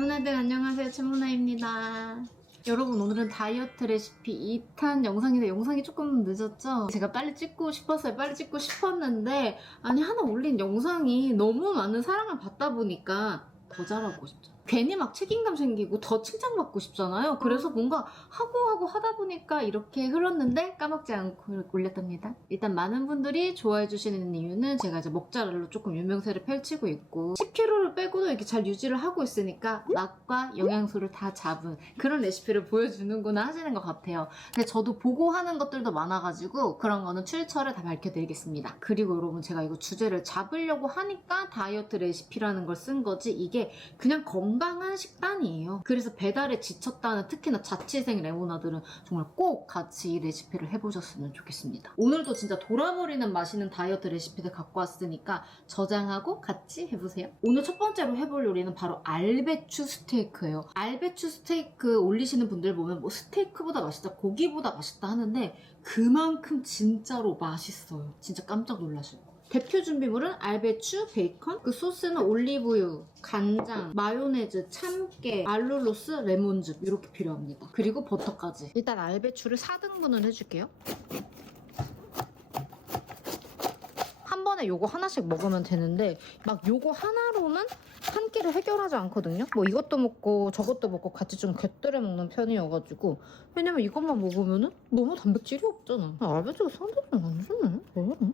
레몬아들 안녕하세요, 최모나입니다. 여러분, 오늘은 다이어트 레시피 2탄 영상인데 영상이 조금 늦었죠? 제가 빨리 찍고 싶었어요. 빨리 찍고 싶었는데 아니 하나 올린 영상이 너무 많은 사랑을 받다 보니까 더 잘하고 싶죠. 괜히 막 책임감 생기고 더 칭찬받고 싶잖아요. 그래서 뭔가 하고 하다 보니까 이렇게 흘렀는데 까먹지 않고 올렸답니다. 일단 많은 분들이 좋아해 주시는 이유는 제가 이제 먹자랄로 조금 유명세를 펼치고 있고 10kg를 빼고도 이렇게 잘 유지를 하고 있으니까 맛과 영양소를 다 잡은 그런 레시피를 보여주는구나 하시는 것 같아요. 근데 저도 보고 하는 것들도 많아가지고 그런 거는 출처를 다 밝혀드리겠습니다. 그리고 여러분, 제가 이거 주제를 잡으려고 하니까 다이어트 레시피라는 걸 쓴 거지 이게 그냥 건강한 식단이에요. 그래서 배달에 지쳤다는 특히나 자취생 레모나들은 정말 꼭 같이 이 레시피를 해보셨으면 좋겠습니다. 오늘도 진짜 돌아버리는 맛있는 다이어트 레시피들 갖고 왔으니까 저장하고 같이 해보세요. 오늘 첫 번째로 해볼 요리는 바로 알배추 스테이크예요. 알배추 스테이크 올리시는 분들 보면 뭐 스테이크보다 맛있다, 고기보다 맛있다 하는데 그만큼 진짜로 맛있어요. 진짜 깜짝 놀라실 거예요. 대표 준비물은 알배추, 베이컨, 그 소스는 올리브유, 간장, 마요네즈, 참깨, 알룰로스, 레몬즙 이렇게 필요합니다. 그리고 버터까지. 일단 알배추를 4등분을 해줄게요. 한 번에 요거 하나씩 먹으면 되는데 막 요거 하나로는 한 끼를 해결하지 않거든요. 뭐 이것도 먹고 저것도 먹고 같이 좀 곁들여 먹는 편이어가지고, 왜냐면 이것만 먹으면은 너무 단백질이 없잖아. 알배추가 상당히 안 좋네. 왜 이래?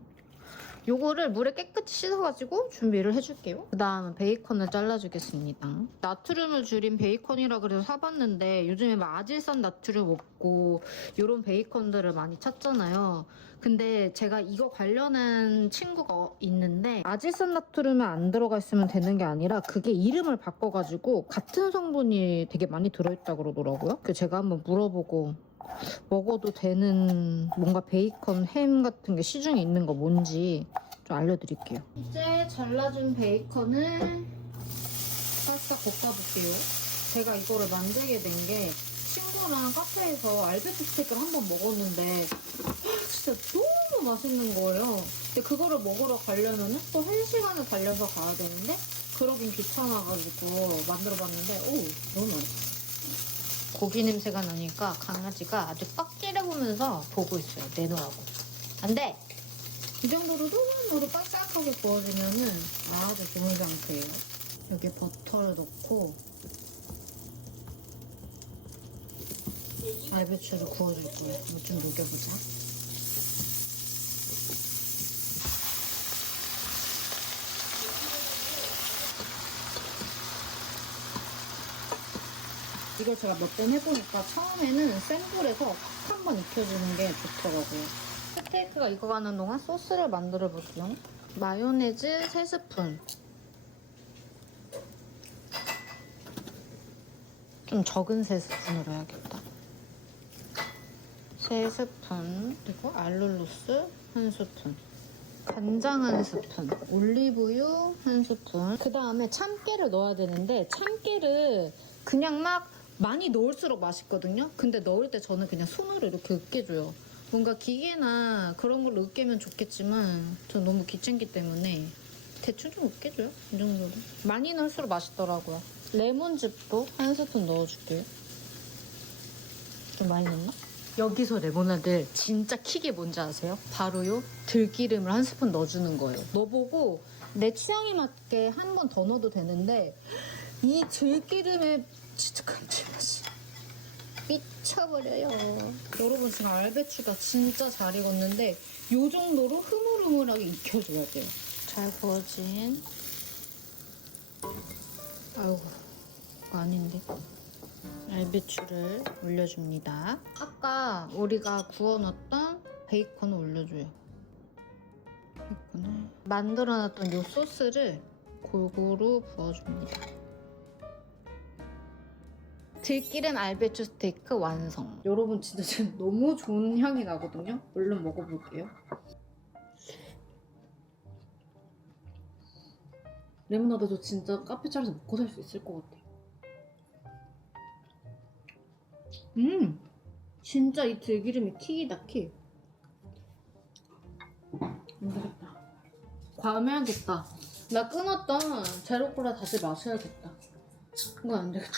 요거를 물에 깨끗이 씻어가지고 준비를 해줄게요. 그 다음은 베이컨을 잘라주겠습니다. 나트륨을 줄인 베이컨이라 그래서 사봤는데 요즘에 막 아질산 나트륨 없고 요런 베이컨들을 많이 찾잖아요. 근데 제가 이거 관련한 친구가 있는데 아질산 나트륨이 안 들어가 있으면 되는 게 아니라 그게 이름을 바꿔가지고 같은 성분이 되게 많이 들어있다고 그러더라고요. 그래서 제가 한번 물어보고 먹어도 되는 뭔가 베이컨, 햄 같은 게 시중에 있는 거 뭔지 좀 알려드릴게요. 이제 잘라준 베이컨을 싹싹 볶아볼게요. 제가 이거를 만들게 된 게 친구랑 카페에서 알배추 스테이크를 한번 먹었는데 진짜 너무 맛있는 거예요. 근데 그거를 먹으러 가려면 또 1시간을 달려서 가야 되는데 그러긴 귀찮아가지고 만들어봤는데 너무 맛있어. 고기 냄새가 나니까 강아지가 아주 빡 찌르면서 보고 있어요. 내놓으라고. 안 돼! 이 정도로 노릇노릇 바삭하게 구워지면은 아주 좋은 상태예요. 여기 버터를 넣고 알배추를 구워줄 거예요. 이거 좀 녹여보자. 이걸 제가 몇 번 해보니까 처음에는 센 불에서 확 한번 익혀주는 게 좋더라고요. 스테이크가 익어가는 동안 소스를 만들어 볼게요. 마요네즈 3스푼. 좀 적은 3스푼으로 해야겠다. 3스푼. 그리고 알룰로스 1스푼. 간장 1스푼. 올리브유 1스푼. 그 다음에 참깨를 넣어야 되는데 참깨를 그냥 막 많이 넣을수록 맛있거든요. 근데 넣을 때 저는 그냥 손으로 이렇게 으깨줘요. 뭔가 기계나 그런 걸로 으깨면 좋겠지만 전 너무 귀찮기 때문에 대충 좀 으깨줘요. 이 정도로. 많이 넣을수록 맛있더라고요. 레몬즙도 1스푼 넣어줄게요. 좀 많이 넣나? 여기서 레모나들 진짜 킥이 뭔지 아세요? 바로 요 들기름을 1스푼 넣어주는 거예요. 넣어보고 내 취향에 맞게 한 번 더 넣어도 되는데 이 들기름의 진짜 감칠맛이 미쳐버려요. 여러분, 지금 알배추가 진짜 잘 익었는데 이 정도로 흐물흐물하게 익혀줘야 돼요. 잘 구워진 아이고 이거 아닌데 알배추를 올려줍니다. 아까 우리가 구워놨던 베이컨을 올려줘요. 베이컨을 만들어놨던 이 소스를 골고루 부어줍니다. 들기름 알배추 스테이크 완성. 여러분, 진짜 지금 너무 좋은 향이 나거든요. 얼른 먹어볼게요. 레몬아드 저 진짜 카페 차려서 먹고 살 수 있을 것 같아요. 진짜 이 들기름이 킥이다, 킥. 안 되겠다. 과음해야겠다. 나 끊었던 제로콜라 다시 마셔야겠다. 이거 안 되겠다.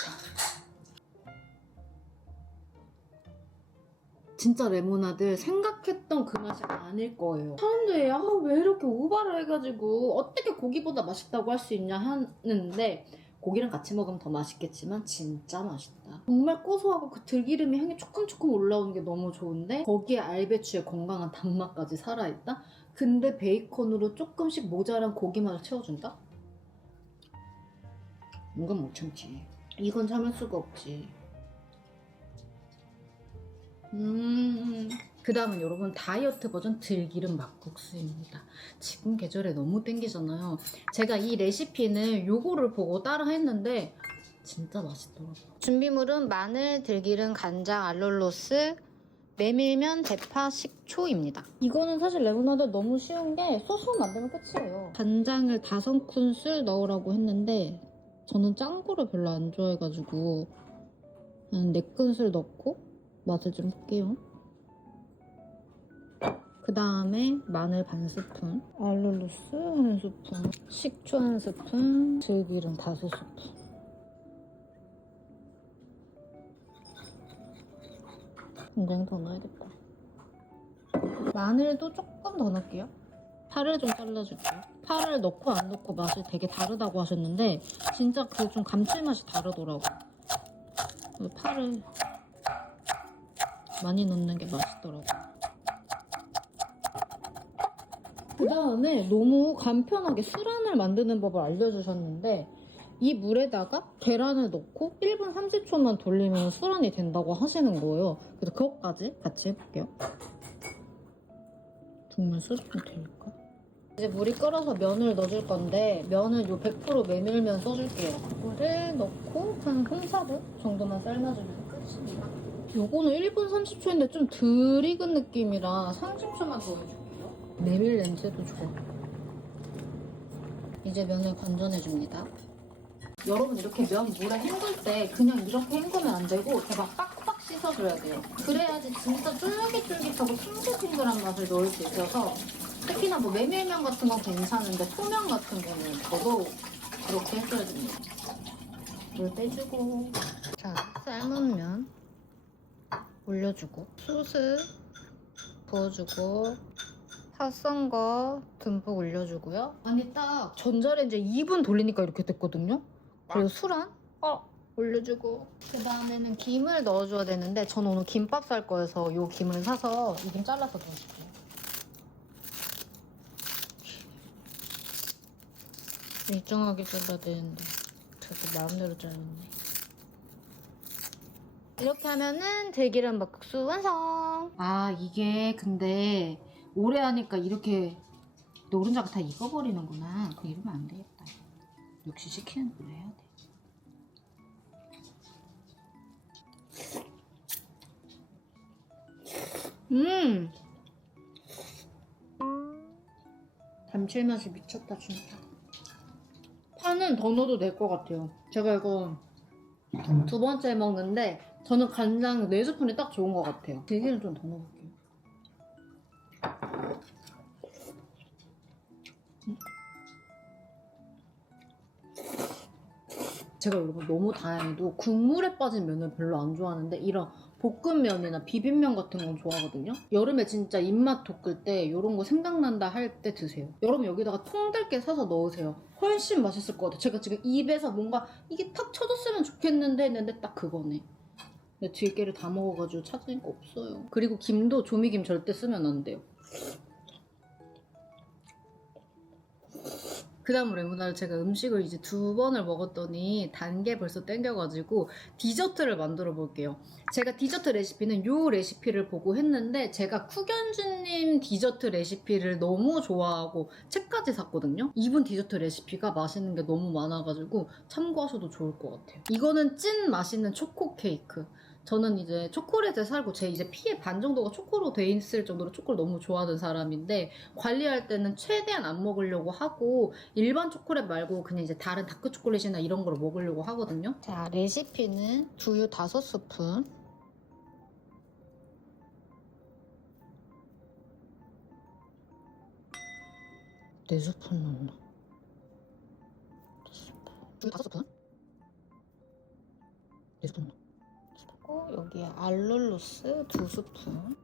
진짜 레모나드 생각했던 그 맛이 아닐 거예요. 사람들이 왜 이렇게 오바를 해가지고 어떻게 고기보다 맛있다고 할 수 있냐 하는데 고기랑 같이 먹으면 더 맛있겠지만 진짜 맛있다. 정말 고소하고 그 들기름이 향이 조금조금 올라오는 게 너무 좋은데 거기에 알배추의 건강한 단맛까지 살아있다? 근데 베이컨으로 조금씩 모자란 고기 맛을 채워준다? 이건 못 참지. 이건 참을 수가 없지. 그 다음은 여러분 다이어트 버전 들기름 막국수입니다. 지금 계절에 너무 땡기잖아요. 제가 이 레시피는 요거를 보고 따라 했는데 진짜 맛있더라고요. 준비물은 마늘, 들기름, 간장, 알룰로스, 메밀면, 대파, 식초입니다. 이거는 사실 레모나드 너무 쉬운 게 소스만 만들면 끝이에요. 간장을 5큰술 넣으라고 했는데 저는 짠 거를 별로 안 좋아해가지고 한 4큰술 넣고 맛을 좀 볼게요. 그 다음에 마늘 반 스푼, 알룰로스 1스푼, 식초 1스푼, 들기름 5스푼. 굉장히 더 넣어야겠다. 마늘도 조금 더 넣을게요. 파를 좀 잘라줄게요. 파를 넣고 안 넣고 맛이 되게 다르다고 하셨는데 진짜 그 좀 감칠맛이 다르더라고. 파를 많이 넣는 게 맛있더라고. 그 다음에 너무 간편하게 수란을 만드는 법을 알려주셨는데 이 물에다가 계란을 넣고 1분 30초만 돌리면 수란이 된다고 하시는 거예요. 그래서 그것까지 같이 해볼게요. 정말 수란이 될까? 이제 물이 끓어서 면을 넣어줄 건데 면은 요 100% 메밀면 써줄게요. 물을 넣고 한 3-4분 정도만 삶아주면 끝입니다. 요거는 1분 30초인데 좀 덜 익은 느낌이라 30초만 더 해줄게요. 메밀 냄새도 좋아. 이제 면을 건져내줍니다. 여러분 이렇게 면 물에 헹굴 때 그냥 이렇게 헹구면 안 되고 이렇게 막 빡빡 씻어줘야 돼요. 그래야지 진짜 쫄깃쫄깃하고 싱글싱글한 맛을 넣을 수 있어서 특히나 뭐 메밀면 같은 건 괜찮은데 소면 같은 거는 더더욱 그렇게 해줘야 됩니다. 물 빼주고 자 삶은 면 올려주고 소스 부어주고 파 썬 거 듬뿍 올려주고요. 아니 딱 전자레인지에 2분 돌리니까 이렇게 됐거든요. 그리고 수란 올려주고 그 다음에는 김을 넣어줘야 되는데 저는 오늘 김밥 쌀 거여서 이 김을 사서 이 김 잘라서 넣어줄게요. 일정하게 잘라야 되는데 저도 마음대로 잘랐네. 이렇게 하면은 들기름 막국수 완성! 아 이게 근데 오래 하니까 이렇게 노른자가 다 익어버리는구나. 그럼 이러면 안 되겠다. 역시 시키는 대로 해야 돼. 감칠맛이 미쳤다 진짜. 파는 더 넣어도 될 것 같아요. 제가 이거 2번째 먹는데 저는 간장 4스푼이 딱 좋은 것 같아요. 들기름 좀 더 넣어볼게요. 제가 여러분 너무 다행히도 국물에 빠진 면을 별로 안 좋아하는데 이런 볶음면이나 비빔면 같은 건 좋아하거든요. 여름에 진짜 입맛 돋굴 때 이런 거 생각난다 할 때 드세요. 여러분 여기다가 통들깨 사서 넣으세요. 훨씬 맛있을 것 같아요. 제가 지금 입에서 뭔가 이게 탁 쳐졌으면 좋겠는데 했는데 딱 그거네. 근데 들깨를 다 먹어가지고 찾으니까 없어요. 그리고 김도 조미김 절대 쓰면 안 돼요. 그 다음으로 레모나드 제가 음식을 이제 2번을 먹었더니 단 게 벌써 땡겨가지고 디저트를 만들어 볼게요. 제가 디저트 레시피는 이 레시피를 보고 했는데 제가 쿠견주님 디저트 레시피를 너무 좋아하고 책까지 샀거든요. 이분 디저트 레시피가 맛있는 게 너무 많아가지고 참고하셔도 좋을 것 같아요. 이거는 찐 맛있는 초코 케이크. 저는 이제 초콜릿을 살고 제 이제 피의 반 정도가 초코로 돼 있을 정도로 초코를 너무 좋아하는 사람인데 관리할 때는 최대한 안 먹으려고 하고 일반 초콜릿 말고 그냥 이제 다른 다크 초콜릿이나 이런 걸 먹으려고 하거든요. 자, 레시피는 두유 5스푼, 네 스푼 넣나? 두유 5스푼, 4스푼 넣고 여기에 알룰로스 2스푼.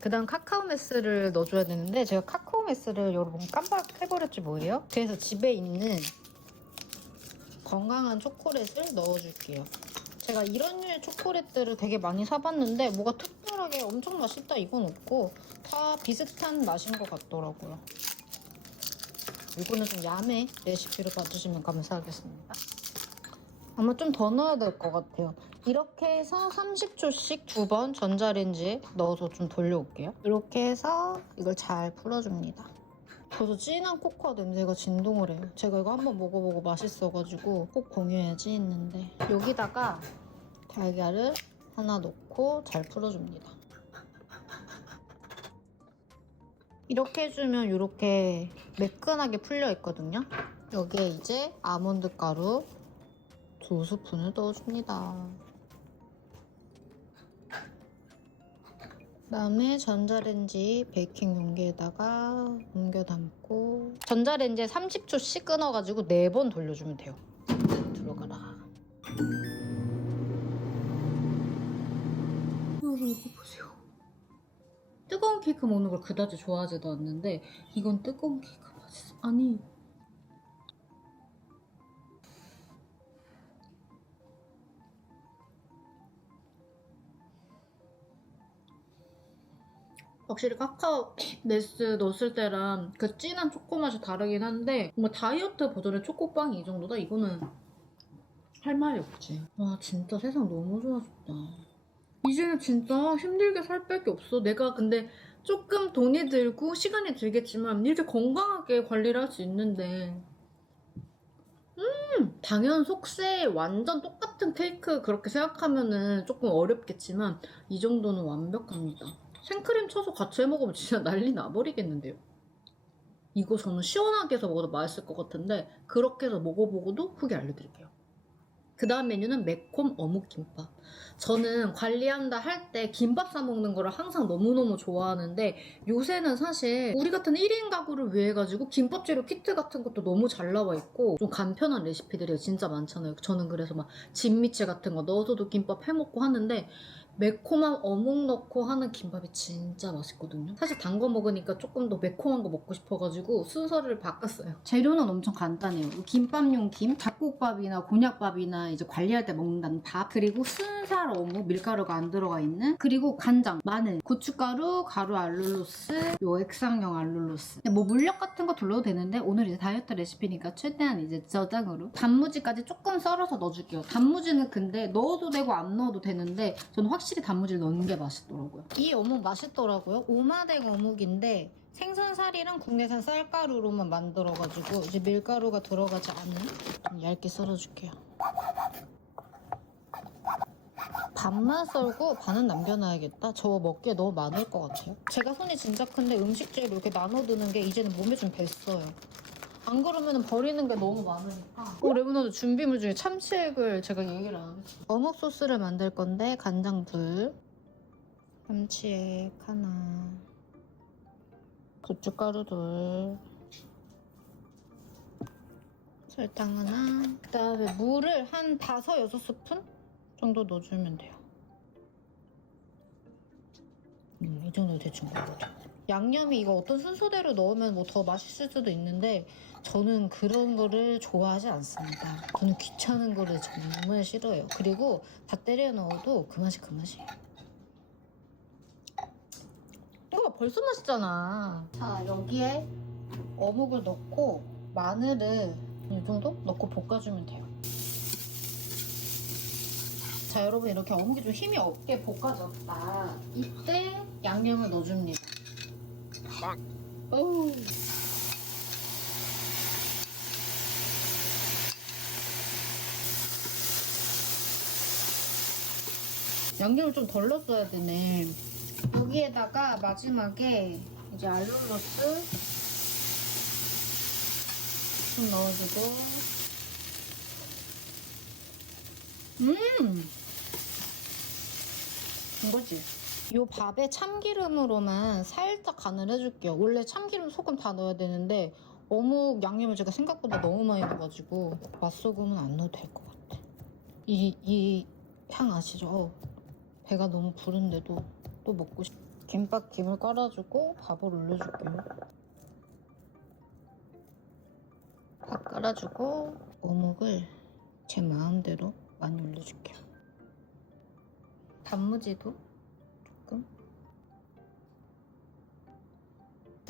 그 다음 카카오 메스를 넣어줘야 되는데 제가 카카오 메스를 여러분 깜빡해버렸지 뭐예요? 그래서 집에 있는 건강한 초콜릿을 넣어줄게요. 제가 이런 류의 초콜릿들을 되게 많이 사봤는데 뭐가 특별하게 엄청 맛있다 이건 없고 다 비슷한 맛인 것 같더라고요. 이거는 좀 야매 레시피로 봐주시면 감사하겠습니다. 아마 좀 더 넣어야 될 것 같아요. 이렇게 해서 30초씩 2번 전자레인지에 넣어서 좀 돌려올게요. 이렇게 해서 이걸 잘 풀어줍니다. 벌써 진한 코코아 냄새가 진동을 해요. 제가 이거 한번 먹어보고 맛있어가지고 꼭 공유해야지 했는데 여기다가 달걀을 하나 넣고 잘 풀어줍니다. 이렇게 해주면 이렇게 매끈하게 풀려 있거든요. 여기에 이제 아몬드 가루 2스푼을 넣어줍니다. 그다음에 전자레인지 베이킹 용기에다가 옮겨 담고 전자레인지에 30초씩 끊어가지고 4번 돌려주면 돼요. 들어가라. 여러분 이거 보세요. 뜨거운 케이크 먹는 걸 그다지 좋아하지도 않는데 이건 뜨거운 케이크 맛있어. 아니 확실히 카카오 네스 넣었을 때랑 그 진한 초코 맛이 다르긴 한데 뭔가 다이어트 버전의 초코빵이 이 정도다? 이거는 할 말이 없지. 와 진짜 세상 너무 좋아졌다. 이제는 진짜 힘들게 살 뺄 게 없어. 내가 근데 조금 돈이 들고 시간이 들겠지만 이렇게 건강하게 관리를 할 수 있는데 당연 속세 완전 똑같은 케이크 그렇게 생각하면은 조금 어렵겠지만 이 정도는 완벽합니다. 생크림 쳐서 같이 해먹으면 진짜 난리 나버리겠는데요. 이거 저는 시원하게 해서 먹어도 맛있을 것 같은데 그렇게 해서 먹어보고도 후기 알려드릴게요. 그 다음 메뉴는 매콤 어묵김밥. 저는 관리한다 할 때 김밥 싸먹는 거를 항상 너무너무 좋아하는데 요새는 사실 우리 같은 1인 가구를 위해 가지고 김밥 재료 키트 같은 것도 너무 잘 나와 있고 좀 간편한 레시피들이 진짜 많잖아요. 저는 그래서 막 진미채 같은 거 넣어서도 김밥 해먹고 하는데 매콤한 어묵 넣고 하는 김밥이 진짜 맛있거든요. 사실 단 거 먹으니까 조금 더 매콤한 거 먹고 싶어가지고 순서를 바꿨어요. 재료는 엄청 간단해요. 김밥용 김, 잡곡밥이나 곤약밥이나 이제 관리할 때 먹는다는 밥, 그리고 순살 어묵, 밀가루가 안 들어가 있는, 그리고 간장, 마늘, 고춧가루, 가루 알룰로스, 요 액상용 알룰로스. 뭐 물엿 같은 거 둘러도 되는데 오늘 이제 다이어트 레시피니까 최대한 이제 저장으로 단무지까지 조금 썰어서 넣어줄게요. 단무지는 근데 넣어도 되고 안 넣어도 되는데 저는 확실히 단무지를 넣는 게 맛있더라고요. 이 어묵 맛있더라고요. 오마댕 어묵인데 생선살이랑 국내산 쌀가루로만 만들어가지고 이제 밀가루가 들어가지 않은 좀 얇게 썰어줄게요. 반만 썰고 반은 남겨놔야겠다. 저거 먹기에 너무 많을 것 같아요. 제가 손이 진짜 큰데 음식 재료 이렇게 나눠두는 게 이제는 몸에 좀 뱄어요. 안 그러면 버리는 게 너무 많으니까. 레몬아도 준비물 중에 참치액을 제가 얘기를 안 했어. 어묵 소스를 만들 건데 간장 둘, 참치액 하나, 고춧가루 둘, 설탕 하나, 그다음에 물을 한 5-6스푼 정도 넣어주면 돼요. 이 정도 대충 넣어줘. 양념이 이거 어떤 순서대로 넣으면 뭐 더 맛있을 수도 있는데 저는 그런 거를 좋아하지 않습니다. 저는 귀찮은 거를 정말 싫어해요. 그리고 다 때려 넣어도 그 맛이 그 맛이에요. 이거 벌써 맛있잖아. 자, 여기에 어묵을 넣고 마늘을 이 정도 넣고 볶아주면 돼요. 자, 여러분 이렇게 어묵이 좀 힘이 없게 볶아졌다. 이때 양념을 넣어줍니다. 오. 양념을 좀 덜 넣었어야 되네. 여기에다가 마지막에 이제 알룰로스 좀 넣어주고 이거지. 요 밥에 참기름으로만 살짝 간을 해줄게요. 원래 참기름, 소금 다 넣어야 되는데 어묵 양념을 제가 생각보다 너무 많이 넣어가지고 맛소금은 안 넣어도 될 것 같아요. 이 향 아시죠? 배가 너무 부른데도 또 먹고 싶. 김밥 김을 깔아주고 밥을 올려줄게요. 밥 깔아주고 어묵을 제 마음대로 많이 올려줄게요. 단무지도 조금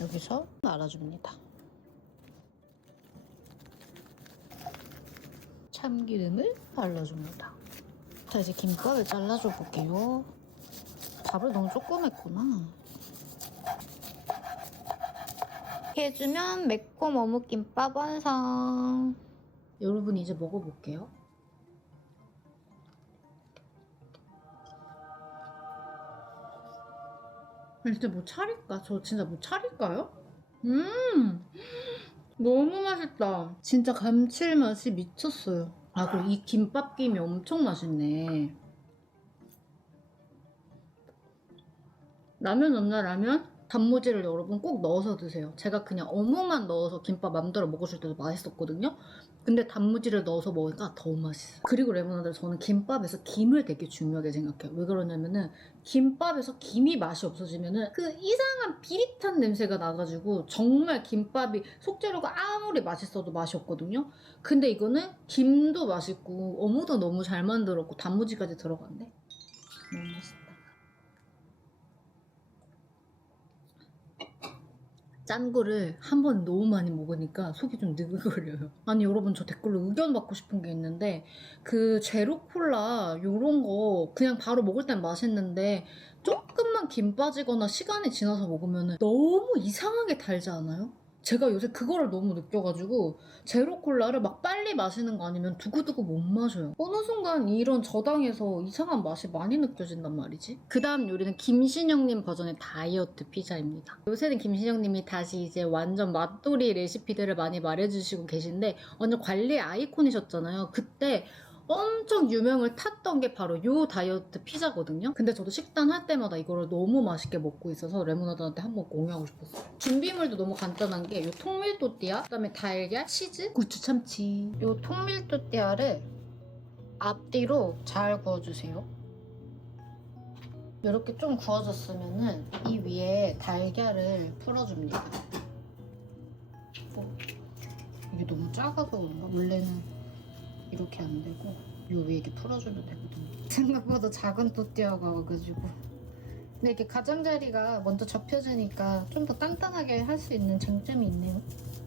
여기서 말아줍니다. 참기름을 발라줍니다. 자, 이제 김밥을 잘라줘 볼게요. 밥을 너무 조금 했구나. 이렇게 해주면 매콤 어묵김밥 완성. 여러분 이제 먹어볼게요. 진짜 뭐 차릴까? 저 진짜 뭐 차릴까요? 너무 맛있다. 진짜 감칠맛이 미쳤어요. 아, 그리고 이 김밥김이 엄청 맛있네. 라면 없나 라면? 단무지를 여러분 꼭 넣어서 드세요. 제가 그냥 어묵만 넣어서 김밥 만들어 먹어줄 때도 맛있었거든요. 근데 단무지를 넣어서 먹으니까 더 맛있어요. 그리고 레몬아들 저는 김밥에서 김을 되게 중요하게 생각해요. 왜 그러냐면은 김밥에서 김이 맛이 없어지면은 그 이상한 비릿한 냄새가 나가지고 정말 김밥이 속재료가 아무리 맛있어도 맛이 없거든요. 근데 이거는 김도 맛있고 어묵도 너무 잘 만들었고 단무지까지 들어갔네. 너무 맛있다. 짠 거를 한 번 너무 많이 먹으니까 속이 좀 느글거려요. 아니 여러분 저 댓글로 의견 받고 싶은 게 있는데 그 제로콜라 요런 거 그냥 바로 먹을 땐 맛있는데 조금만 김 빠지거나 시간이 지나서 먹으면 너무 이상하게 달지 않아요? 제가 요새 그거를 너무 느껴가지고 제로콜라를 막 빨리 마시는 거 아니면 두고두고 못 마셔요. 어느 순간 이런 저당에서 이상한 맛이 많이 느껴진단 말이지. 그 다음 요리는 김신영님 버전의 다이어트 피자입니다. 요새는 김신영님이 다시 이제 완전 맛돌이 레시피들을 많이 말해주시고 계신데 완전 관리 아이콘이셨잖아요. 그때 엄청 유명을 탔던 게 바로 요 다이어트 피자거든요. 근데 저도 식단 할 때마다 이거를 너무 맛있게 먹고 있어서 레모나드한테 한번 공유하고 싶었어요. 준비물도 너무 간단한 게 요 통밀토띠아, 그다음에 달걀, 치즈, 고추 참치. 요 통밀토띠아를 앞뒤로 잘 구워주세요. 이렇게 좀 구워졌으면은 이 위에 달걀을 풀어줍니다. 이게 너무 작아서 그런가? 원래는 이렇게 안 되고 요 위에 이렇게 풀어주면 되거든요. 생각보다 작은 또띠아가 와가지고 근데 이렇게 가장자리가 먼저 접혀지니까 좀 더 단단하게 할 수 있는 장점이 있네요.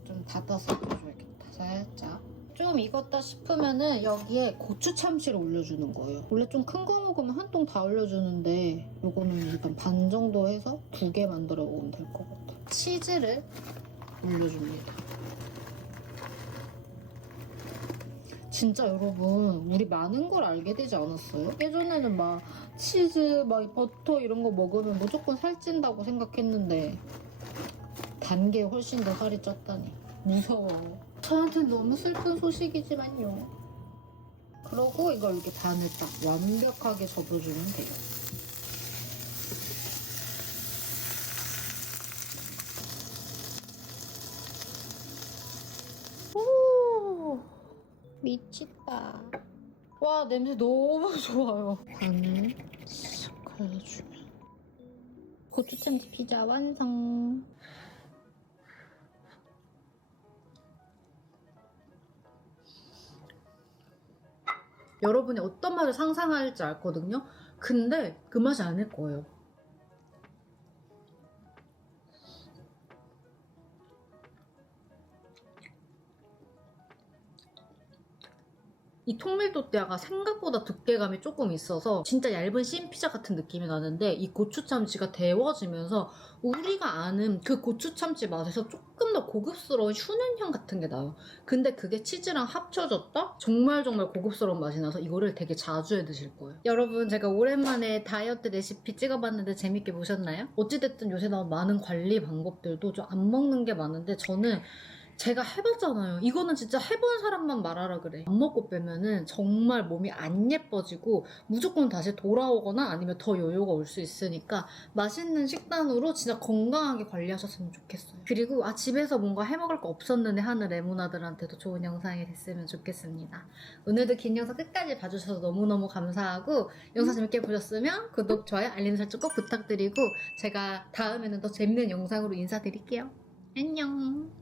좀 닫아서 해줘야겠다. 살짝 좀 익었다 싶으면은 여기에 고추 참치를 올려주는 거예요. 원래 좀 큰 거 먹으면 한 통 다 올려주는데 요거는 일단 반 정도 해서 2개 만들어 먹으면 될 것 같아요. 치즈를 올려줍니다. 진짜 여러분 우리 많은 걸 알게 되지 않았어요? 예전에는 막 치즈, 막 버터 이런 거 먹으면 무조건 살찐다고 생각했는데 단 게 훨씬 더 살이 쪘다니 무서워. 저한테는 너무 슬픈 소식이지만요. 그러고 이걸 이렇게 반을 딱 완벽하게 접어주면 돼요. 미치다. 와 냄새 너무 좋아요. 반을 싹 갈라주면 고추참치 피자 완성. 여러분이 어떤 맛을 상상할지 알거든요. 근데 그 맛이 아닐 거예요. 이 통밀도띠아가 생각보다 두께감이 조금 있어서 진짜 얇은 씬피자 같은 느낌이 나는데 이 고추참치가 데워지면서 우리가 아는 그 고추참치 맛에서 조금 더 고급스러운 휴는향 같은 게 나요. 근데 그게 치즈랑 합쳐졌다? 정말 고급스러운 맛이 나서 이거를 되게 자주 해 드실 거예요. 여러분 제가 오랜만에 다이어트 레시피 찍어봤는데 재밌게 보셨나요? 어찌됐든 요새 나온 많은 관리 방법들도 좀 안 먹는 게 많은데 저는 제가 해봤잖아요. 이거는 진짜 해본 사람만 말하라 그래. 안 먹고 빼면은 정말 몸이 안 예뻐지고 무조건 다시 돌아오거나 아니면 더 요요가 올 수 있으니까 맛있는 식단으로 진짜 건강하게 관리하셨으면 좋겠어요. 그리고 집에서 뭔가 해먹을 거 없었는데 하는 레모나들한테도 좋은 영상이 됐으면 좋겠습니다. 오늘도 긴 영상 끝까지 봐주셔서 너무너무 감사하고 영상 재밌게 보셨으면 구독, 좋아요, 알림 설정 꼭 부탁드리고 제가 다음에는 더 재밌는 영상으로 인사드릴게요. 안녕.